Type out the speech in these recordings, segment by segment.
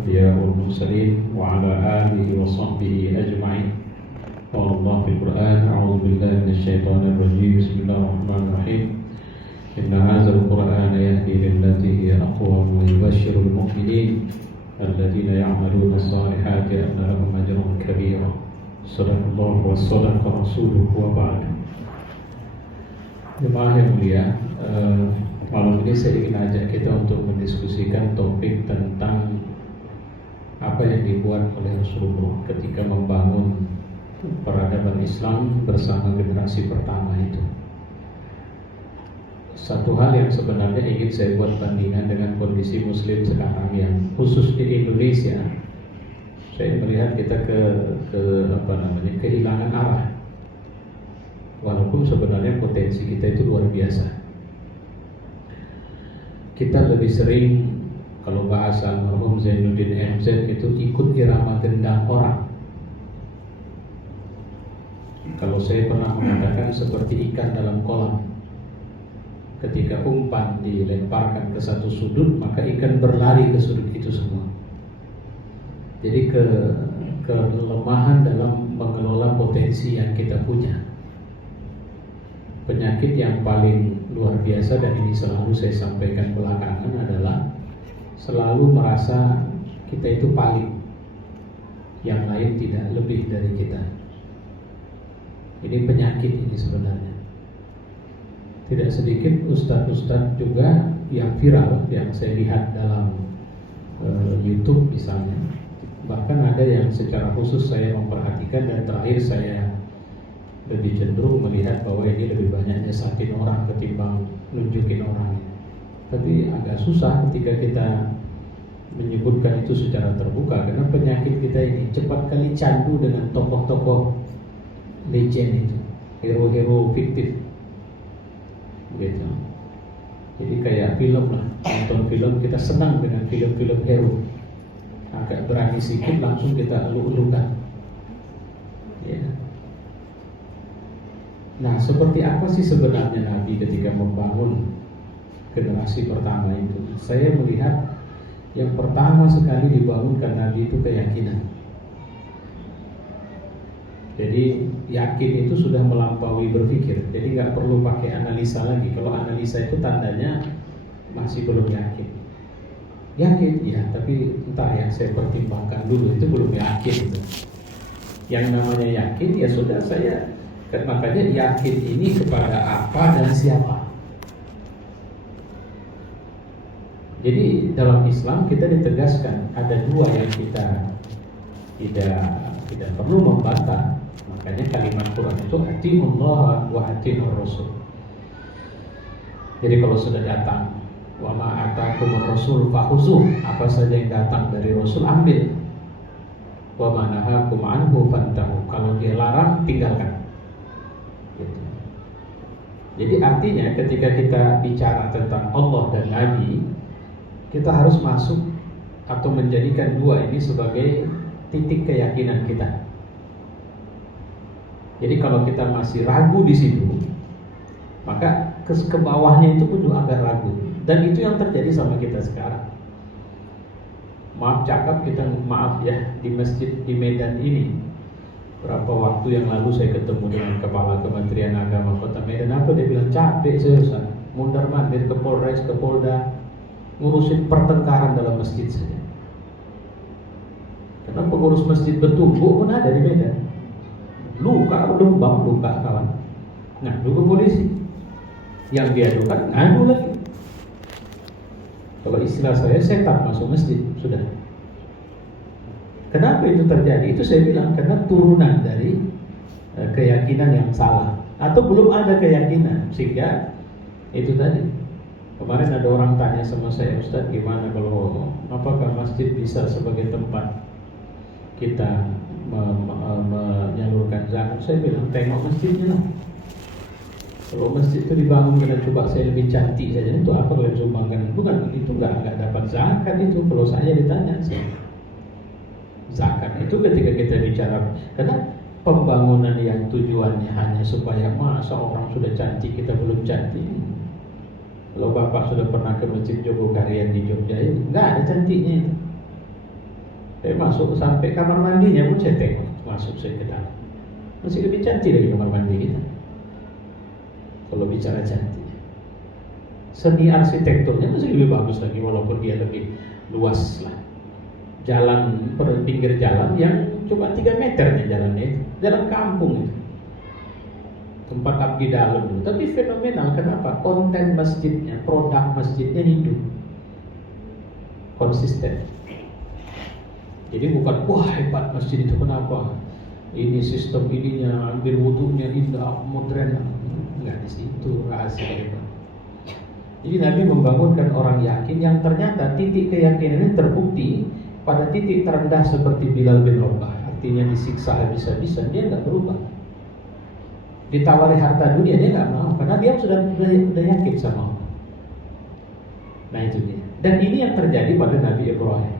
الأنبياء والمرسلين وعلى آله وصحبه أجمعين. قال الله في القرآن: أعوذ بالله من الشيطان الرجيم. بسم الله الرحمن الرحيم. إن هذا القرآن يهدي للتي هي أقوم ويبشر المؤمنين الذين يعملون الصالحات أن لهم أجرا كبيرا. صدق الله وصدق رسوله وبعد. Jemaah yang mulia, malam ini saya ingin ajak kita untuk mendiskusikan topik tentang apa yang dibuat oleh Rasulullah ketika membangun peradaban Islam bersama generasi pertama itu. Satu hal yang sebenarnya ingin saya buat bandingan dengan kondisi Muslim sekarang yang khusus di Indonesia, saya melihat kita kehilangan arah. Walaupun sebenarnya potensi kita itu luar biasa. Kita lebih sering, kalau bahasa almarhum Zainuddin MZ itu, ikut irama gendang orang. Kalau saya pernah mengatakan seperti ikan dalam kolam. Ketika umpan dilemparkan ke satu sudut, maka ikan berlari ke sudut itu semua. Jadi kelemahan dalam mengelola potensi yang kita punya. Penyakit yang paling luar biasa, dan ini selalu saya sampaikan belakangan, adalah selalu merasa kita itu paling, yang lain tidak lebih dari kita. Ini penyakit ini sebenarnya. Tidak sedikit ustadz-ustadz juga yang viral, yang saya lihat dalam YouTube misalnya. Bahkan ada yang secara khusus saya memperhatikan, dan terakhir saya lebih cenderung melihat bahwa ini lebih banyak nyesatin orang ketimbang nunjukin orang. Tapi agak susah ketika kita menyebutkan itu secara terbuka, karena penyakit kita ini cepat kali candu dengan tokoh-tokoh legend itu, hero-hero fiktif begitu. Jadi kayak film lah, nonton film kita senang dengan film-film hero, agak berani sedikit langsung kita elu-elukan ya. Nah, seperti apa sih sebenarnya Nabi ketika membangun generasi pertama itu? Saya melihat yang pertama sekali dibangunkan Nabi itu keyakinan. Jadi yakin itu sudah melampaui berpikir. Jadi nggak perlu pakai analisa lagi. Kalau analisa itu tandanya masih belum yakin. Yakin, ya, tapi entah ya, saya pertimbangkan dulu, itu belum yakin itu. Yang namanya yakin, ya sudah saya. Makanya yakin ini kepada apa dan siapa. Jadi dalam Islam kita ditegaskan ada dua yang kita tidak perlu membantah. Makanya kalimat Quran itu atiullah wa atiur rasul. Jadi kalau sudah datang wa ma atakumur rasul fakhuzuh, apa saja yang datang dari Rasul ambil. Wa ma nahakum anhu fantahu, kalau dia larang tinggalkan. Jadi artinya ketika kita bicara tentang Allah dan Nabi, kita harus masuk atau menjadikan dua ini sebagai titik keyakinan kita. Jadi kalau kita masih ragu di situ, maka ke bawahnya itu pun juga agak ragu. Dan itu yang terjadi sama kita sekarang. Maaf cakap, maaf ya, di masjid di Medan ini, berapa waktu yang lalu saya ketemu dengan Kepala Kementerian Agama Kota Medan. Apa dia bilang? Capek saya Ustaz, mundar-mandir ke Polres, ke Polda, ngurusin pertengkaran dalam masjid saja. Karena pengurus masjid bertumbuk pun ada di Medan. Luka, lembam, luka kawan. Ngadu ke polisi. Yang diadukan, ngadu lagi. Kalau istilah saya, setan masuk masjid, sudah. Kenapa itu terjadi? Itu saya bilang karena turunan dari keyakinan yang salah, atau belum ada keyakinan, sehingga itu tadi. Kemarin ada orang tanya sama saya, Ustaz, gimana kalau apakah masjid bisa sebagai tempat kita menyalurkan zakat? Saya bilang tengok masjidnya lah. Kalau masjid itu dibangun karena coba saya lebih cantik saja, itu apa kalian sumbangkan? Bukan, itu nggak dapat zakat itu. Kalau saya ditanya saya. Zakat itu ketika kita bicara, karena pembangunan yang tujuannya hanya supaya masa orang sudah cantik kita belum cantik. Kalau bapak sudah pernah ke Masjid Jogokarian di Jogja, nggak ada cantiknya itu. Saya masuk sampai kamar mandinya pun saya tengok, masuk saya ke dalam. Masih lebih cantik dari kamar mandi kita. Kalau bicara cantik, seni arsitekturnya masih lebih bagus lagi, walaupun dia lebih luas lah. Jalan per pinggir jalan yang cuma 3 meter nih jalannya itu, jalan kampung itu. Tempat abdi dalam dulu, tapi fenomenal. Kenapa? Konten masjidnya, produk masjidnya hidup, konsisten. Jadi bukan wah hebat masjid itu, kenapa? Ini sistem ininya, ambil wudunya indah, modern. Enggak di situ rahasia itu. Jadi Nabi membangunkan orang yakin yang ternyata titik keyakinannya terbukti pada titik terendah seperti Bilal bin Rabah. Artinya disiksa habis-habisan, dia enggak berubah. Ditawari harta dunia dia enggak mau, karena dia sudah yakin sama Allah. Nah itu dia. Dan ini yang terjadi pada Nabi Ibrahim.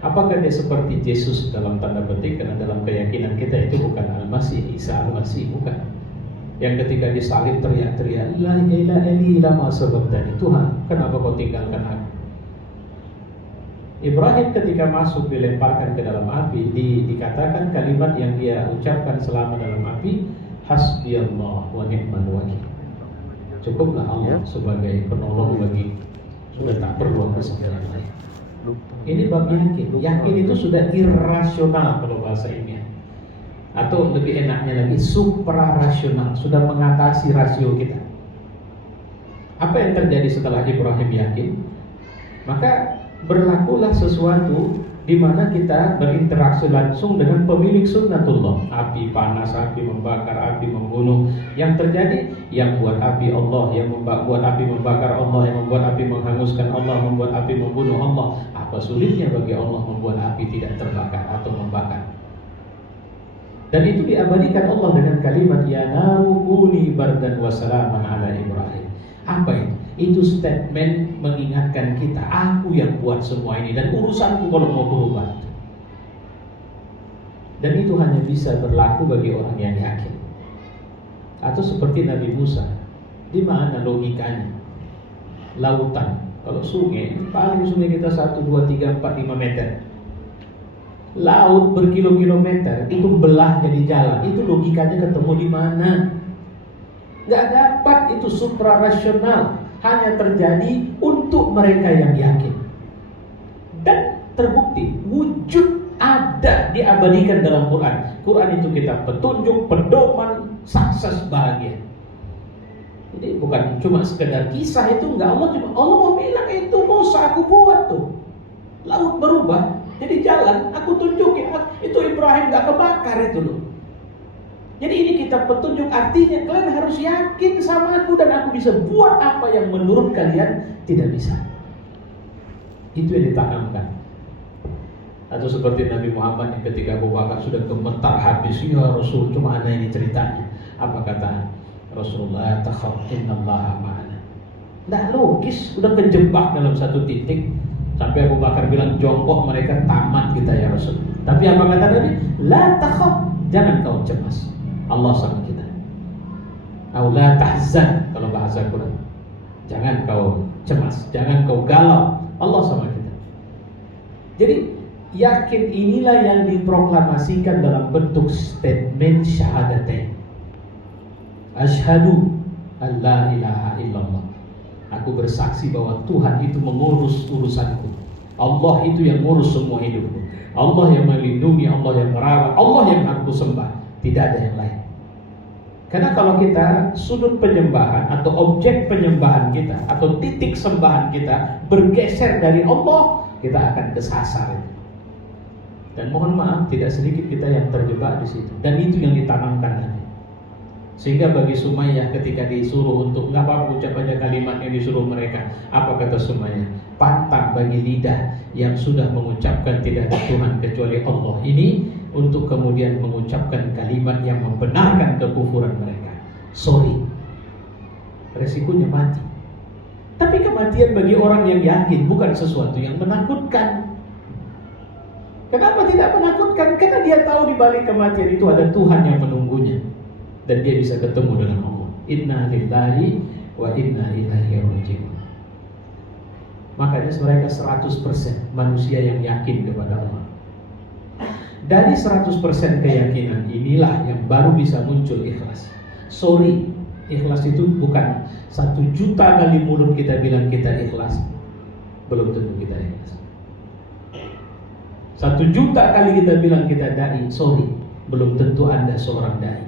Apakah dia seperti Yesus dalam tanda petik? Karena dalam keyakinan kita itu bukan Al-Masih, Isa Al-Masih, bukan. Yang ketika disalib teriak-teriak, La ilaha illallah lama sababtani, Tuhan, kenapa kau tinggalkan aku? Ibrahim ketika masuk dilemparkan ke dalam api, dikatakan kalimat yang dia ucapkan selama dalam api, Hasbiyallah wa ni'mal wakil. Cukuplah Allah sebagai penolong bagi, sudah tak perlu aku sampai yang lain. Ini bab yakin. Yakin itu sudah irrasional kalau bahasa ini, atau lebih enaknya lagi suprarasional, sudah mengatasi rasio kita. Apa yang terjadi setelah Ibrahim yakin? Maka berlakulah sesuatu di mana kita berinteraksi langsung dengan pemilik sunnatullah. Api panas, api membakar, api membunuh. Yang terjadi, yang buat api Allah, yang membuat api membakar Allah, yang membuat api menghanguskan Allah, membuat api membunuh Allah. Apa sulitnya bagi Allah membuat api tidak terbakar atau membakar? Dan itu diabadikan Allah dengan kalimat ya naru kuni bardan wa salaman ala Ibrahim. Apa itu? Itu statement mengingatkan kita, aku yang buat semua ini dan urusanku kalau mau berubah. Dan itu hanya bisa berlaku bagi orang yang yakin. Atau seperti Nabi Musa, di mana logikanya? Lautan, kalau sungai, paling sungai kita 1, 2, 3, 4, 5 meter. Laut berkilo-kilometer, itu belah jadi jalan. Itu logikanya ketemu di mana? Gak dapat, itu suprarasional. Hanya terjadi untuk mereka yang yakin. Dan terbukti, wujud ada diabadikan dalam Quran. Quran itu kita petunjuk, pedoman, sukses, bahagia. Jadi bukan cuma sekedar kisah itu, enggak. Allah mau bilang itu Musa aku buat tuh. Laut berubah jadi jalan, aku tunjukin. Itu Ibrahim gak kebakar itu loh. Jadi ini kita petunjuk, artinya kalian harus yakin sama aku dan aku bisa buat apa yang menurut kalian tidak bisa. Itu yang ditanamkan. Atau seperti Nabi Muhammad yang ketika Abu Bakar sudah gemetar habis, ya Rasul, cuma ada ini ceritanya. Apa kata Rasulullah? Takhaf innallaha ma'ana. Tidak logis, sudah kejebak dalam satu titik. Sampai Abu Bakar bilang jongkok mereka tamat kita ya Rasul. Tapi apa kata Nabi? La takhaf, jangan kau cemas. Allah sama kita. Au la tahzan kalau bahasa Quran. Jangan kau cemas, jangan kau galau. Allah sama kita. Jadi yakin inilah yang diproklamasikan dalam bentuk statement syahadatain. Asyhadu an la ilaha illallah. Aku bersaksi bahwa Tuhan itu mengurus urusanku. Allah itu yang ngurus semua hidupku. Allah yang melindungi, Allah yang merawat, Allah yang aku sembah. Tidak ada yang lain. Karena kalau kita sudut penyembahan atau objek penyembahan kita atau titik sembahan kita bergeser dari Allah, kita akan kesasar. Dan mohon maaf, tidak sedikit kita yang terjebak di situ. Dan itu yang ditanamkan nanti. Sehingga bagi Sumayyah ketika disuruh untuk nggak apa-apa ucap aja kalimat yang disuruh mereka, apa kata Sumayyah? Pantang bagi lidah yang sudah mengucapkan tidak ada Tuhan kecuali Allah ini untuk kemudian mengucapkan kalimat yang membenarkan kekufuran mereka. Sorry, resikonya mati. Tapi kematian bagi orang yang yakin bukan sesuatu yang menakutkan. Kenapa tidak menakutkan? Karena dia tahu di balik kematian itu ada Tuhan yang menunggunya. Dan dia bisa ketemu dengan Allah. Inna lillahi wa inna ilaihi raji'un. Makanya mereka 100% manusia yang yakin kepada Allah. Dari 100% keyakinan inilah yang baru bisa muncul ikhlas. Sorry, ikhlas itu bukan 1 juta kali mulut kita bilang kita ikhlas, belum tentu kita ikhlas. 1 juta kali kita bilang kita dai, sorry, belum tentu Anda seorang dai.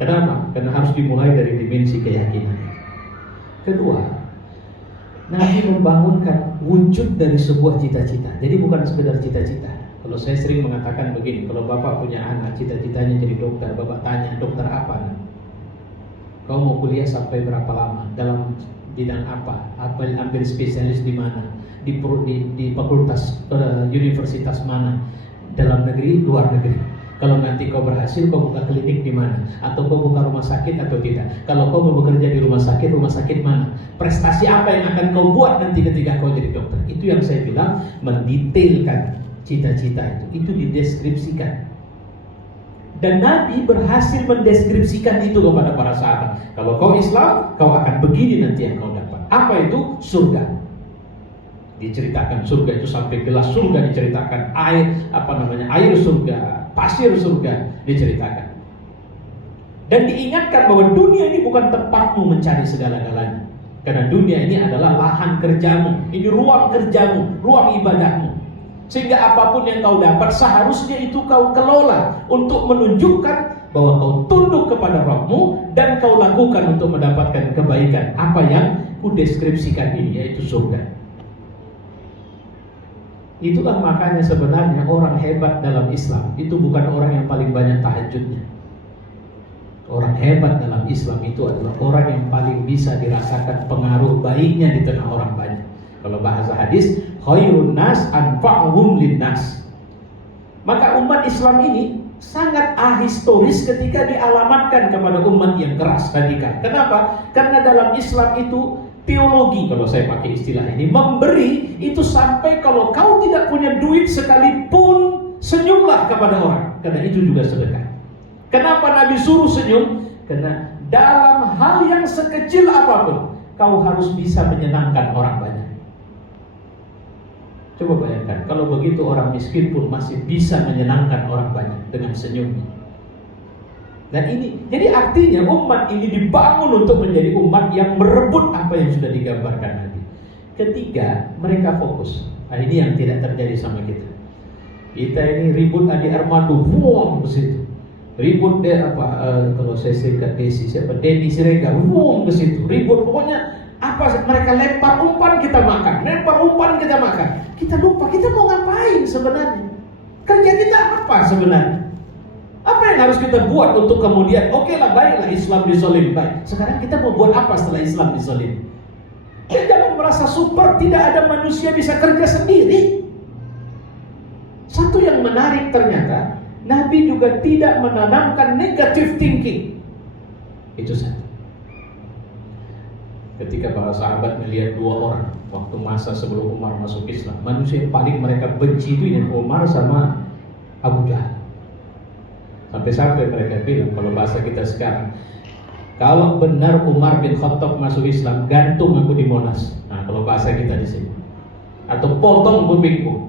Kenapa? Karena harus dimulai dari dimensi keyakinan. Kedua, Nabi membangunkan wujud dari sebuah cita-cita. Jadi bukan sekedar cita-cita. Kalau saya sering mengatakan begini, kalau bapak punya anak, cita-citanya jadi dokter, bapak tanya, dokter apa nih? Kau mau kuliah sampai berapa lama? Dalam bidang apa? Ambil spesialis di mana? Di fakultas universitas mana? Dalam negeri, luar negeri. Kalau nanti kau berhasil, kau buka klinik di mana? Atau kau buka rumah sakit atau tidak? Kalau kau mau bekerja di rumah sakit mana? Prestasi apa yang akan kau buat nanti ketika kau jadi dokter? Itu yang saya bilang, mendetailkan cita-cita itu dideskripsikan. Dan Nabi berhasil mendeskripsikan itu kepada para sahabat. Kalau kau Islam, kau akan begini nanti yang kau dapat. Apa itu? Surga. Diceritakan surga itu sampai gelas surga diceritakan, air surga, pasir surga diceritakan. Dan diingatkan bahwa dunia ini bukan tempatmu mencari segala-galanya. Karena dunia ini adalah lahan kerjamu, ini ruang kerjamu, ruang ibadahmu. Sehingga apapun yang kau dapat seharusnya itu kau kelola untuk menunjukkan bahwa kau tunduk kepada Rabbmu dan kau lakukan untuk mendapatkan kebaikan. Apa yang kudeskripsikan ini, yaitu surga. Itulah makanya sebenarnya orang hebat dalam Islam itu bukan orang yang paling banyak tahajudnya. Orang hebat dalam Islam itu adalah orang yang paling bisa dirasakan pengaruh baiknya di tengah orang banyak. Kalau bahasa hadis, khairun nas anfa'uhum linnas. Maka umat Islam ini sangat ahistoris ketika dialamatkan kepada umat yang keras radikal. Kenapa? Karena dalam Islam itu teologi, kalau saya pakai istilah ini, memberi itu sampai kalau kau tidak punya duit sekalipun, senyumlah kepada orang, karena itu juga sedekah. Kenapa Nabi suruh senyum? Karena dalam hal yang sekecil apapun, kau harus bisa menyenangkan orang banyak. Coba bayangkan, kalau begitu orang miskin pun masih bisa menyenangkan orang banyak dengan senyumnya. Dan ini, jadi artinya umat ini dibangun untuk menjadi umat yang merebut apa yang sudah digambarkan Nabi. Ketiga, mereka fokus. Nah, ini yang tidak terjadi sama kita. Kita ini ribut Adi Armando, buang ke situ. Ribut kalau saya singkat Desi, siapa? Denny Siregar, buang ke situ. Ribut, pokoknya apa mereka lempar umpan kita makan, lempar umpan kita makan. Kita lupa kita mau ngapain sebenarnya. Kerja kita apa sebenarnya? Apa yang harus kita buat untuk kemudian oke lah, baiklah Islam dizolim, baik. Sekarang kita mau buat apa setelah Islam dizolim? Ya, jangan merasa super, tidak ada manusia bisa kerja sendiri. Satu yang menarik ternyata, Nabi juga tidak menanamkan negative thinking. Itu satu. Ketika para sahabat melihat 2 orang waktu masa sebelum Umar masuk Islam, manusia yang paling mereka benci itu ini Umar sama Abu Jahal. Sampai-sampai mereka bilang, kalau bahasa kita sekarang, kalau benar Umar bin Khattab masuk Islam, gantung aku di Monas. Nah, kalau bahasa kita di sini, atau potong kupingku.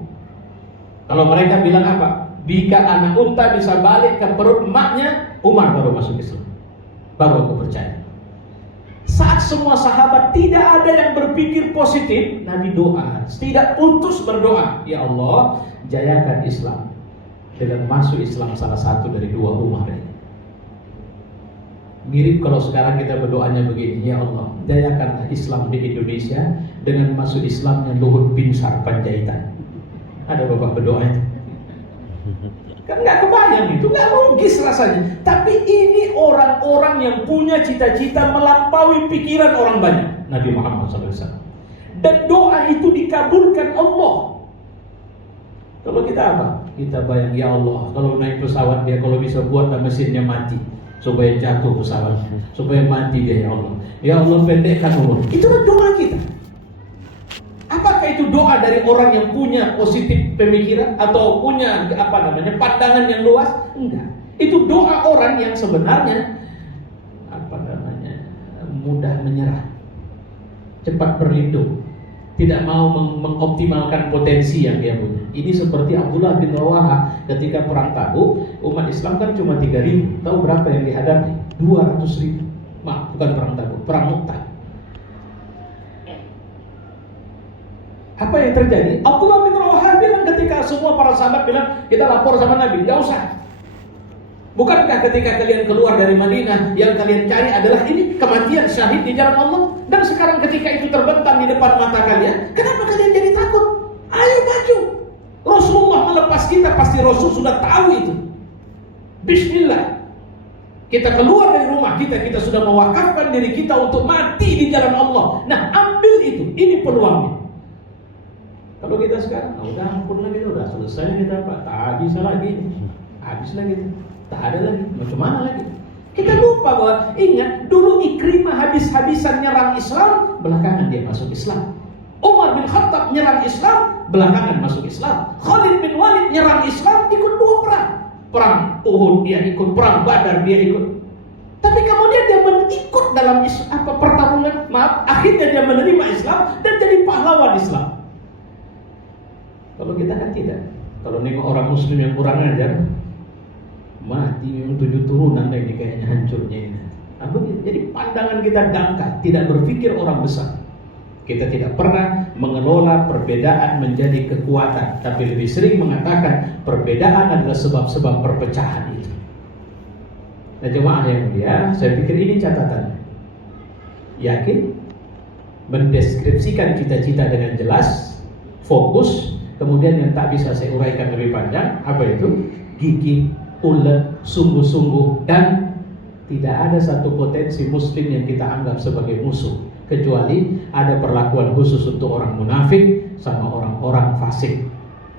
Kalau mereka bilang apa? Jika anak unta bisa balik ke perut emaknya, Umar baru masuk Islam, baru aku percaya. Saat semua sahabat tidak ada yang berpikir positif, Nabi doa, tidak putus berdoa, ya Allah, jayakan Islam dengan masuk Islam salah satu dari 2 Umar ini. Mirip kalau sekarang kita berdoanya begini, ya Allah, jayakanlah Islam di Indonesia dengan masuk Islamnya Luhut Binsar Panjaitan. Ada bapak berdoa itu? Kan nggak kebayang itu, nggak logis rasanya. Tapi ini orang-orang yang punya cita-cita melampaui pikiran orang banyak. Nabi Muhammad SAW. Dan doa itu dikabulkan Allah. Kalau kita apa? Kita bayang, ya Allah, kalau naik pesawat dia kalau bisa buatlah mesinnya mati supaya jatuh pesawatnya, supaya mati dia, ya Allah. Ya Allah, pendekkan umur. Itulah doa kita. Apakah itu doa dari orang yang punya positif pemikiran atau punya pandangan yang luas? Enggak. Itu doa orang yang sebenarnya mudah menyerah, cepat berlindung. tidak mau mengoptimalkan potensi yang dia punya. Ini seperti Abdullah bin Rawaha ketika perang Tabuk, umat Islam kan cuma 3.000. Tahu berapa yang dihadapi? 200.000. Maaf, bukan perang Tabuk, perang Mu'tah. Apa yang terjadi? Abdullah bin Rawaha bilang ketika semua para sahabat bilang, kita lapor sama Nabi, enggak usah. Bukankah ketika kalian keluar dari Madinah, yang kalian cari adalah ini kematian syahid di jalan Allah? Dan sekarang ketika itu terbentang di depan mata kalian, kenapa kalian jadi takut? Ayo maju. Rasulullah melepas kita, pasti Rasul sudah tahu itu. Bismillah. Kita keluar dari rumah kita sudah mewakafkan diri kita untuk mati di jalan Allah. Nah, ambil itu, ini peluangnya. Kalau kita sekarang, udah ampun lagi, udah selesai kita Pak, tak bisa lagi, habis lagi. Tak ada lagi, macam mana lagi? Kita lupa bahwa ingat dulu Ikrimah habis-habisan nyerang Islam, belakangan dia masuk Islam. Umar bin Khattab nyerang Islam, belakangan masuk Islam. Khalid bin Walid nyerang Islam, ikut 2 perang. Perang Uhud dia ikut, perang Badar dia ikut. Tapi kemudian dia ikut dalam pertarungan, akhirnya dia menerima Islam dan jadi pahlawan Islam. Kalau kita kan tidak. Kalau nengok orang Muslim yang kurang ajar, mati memang 7 turunan lagi kayaknya hancurnya ini. Jadi pandangan kita dangkal, tidak berpikir orang besar. Kita tidak pernah mengelola perbedaan menjadi kekuatan, tapi lebih sering mengatakan perbedaan adalah sebab-sebab perpecahan itu. Nah jemaah yang mulia, saya pikir ini catatan. Yakin, mendeskripsikan cita-cita dengan jelas, fokus, kemudian yang tak bisa saya uraikan lebih panjang, apa itu? Gigih, ulet, sungguh-sungguh, dan tidak ada satu potensi muslim yang kita anggap sebagai musuh, kecuali ada perlakuan khusus untuk orang munafik sama orang-orang fasik.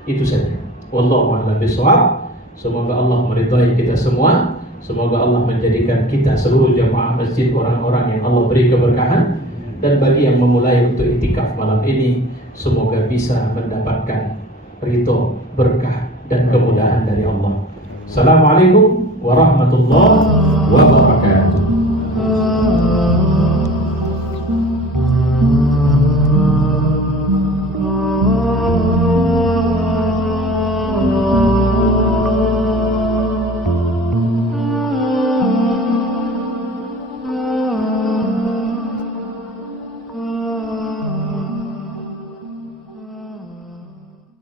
Itu saja. Wallahu a'lam bishawab. Semoga Allah meridhai kita semua. Semoga Allah menjadikan kita seluruh jamaah masjid orang-orang yang Allah beri keberkahan. Dan bagi yang memulai untuk iktikaf malam ini, semoga bisa mendapatkan ridho, berkah dan kemudahan dari Allah. Assalamualaikum warahmatullahi wabarakatuh.